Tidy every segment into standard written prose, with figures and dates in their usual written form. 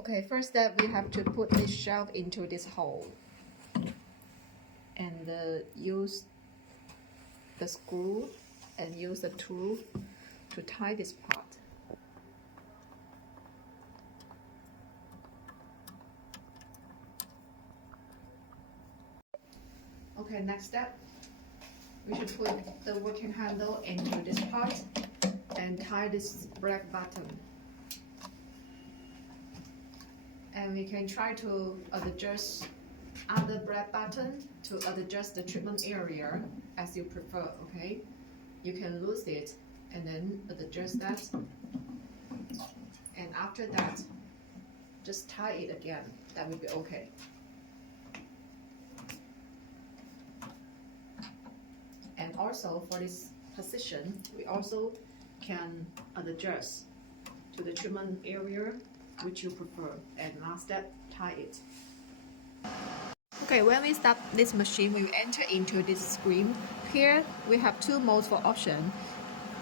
Okay, first step, we have to put this shelf into this hole and use the screw and use the tool to tie this part. Okay, next step, we should put the working handle into this part and tie this black button. And we can try to adjust other black button to adjust the treatment area as you prefer, okay? You can lose it and then adjust that. And after that, just tie it again. That will be okay. And also for this position, we also can adjust to the treatment area which you prefer. And last step, tie it. Okay, when we start this machine, we will enter into this screen. Here we have two modes for option.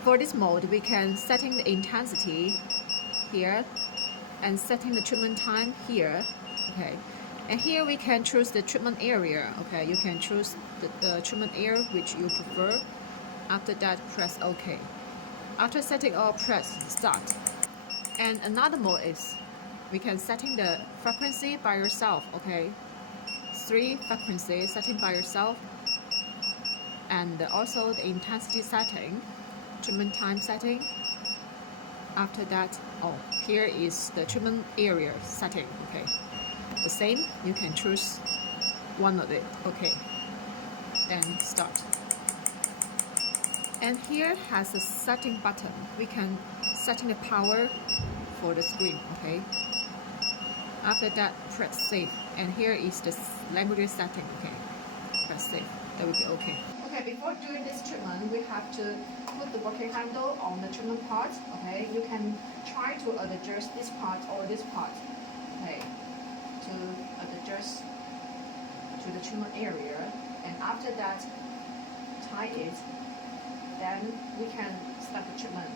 For this mode, we can setting the intensity here and setting the treatment time here. Okay, and here we can choose the treatment area. Okay, you can choose the treatment area which you prefer. After that, press OK. After setting all, press start. And another mode is we can setting the frequency by yourself. Okay, 3 frequencies setting by yourself, and also the intensity setting, treatment time setting. After that, here is the treatment area setting. Okay, the same, you can choose one of it. Okay, then start. And here has a setting button. We can setting the power for the screen. Okay, after that, press save. And here is the language setting. Okay, press save. That will be okay. Okay, before doing this treatment, we have to put the working handle on the treatment part. Okay, you can try to adjust this part or this part. Okay, to adjust to the treatment area. And after that, tie it. Then we can start the treatment.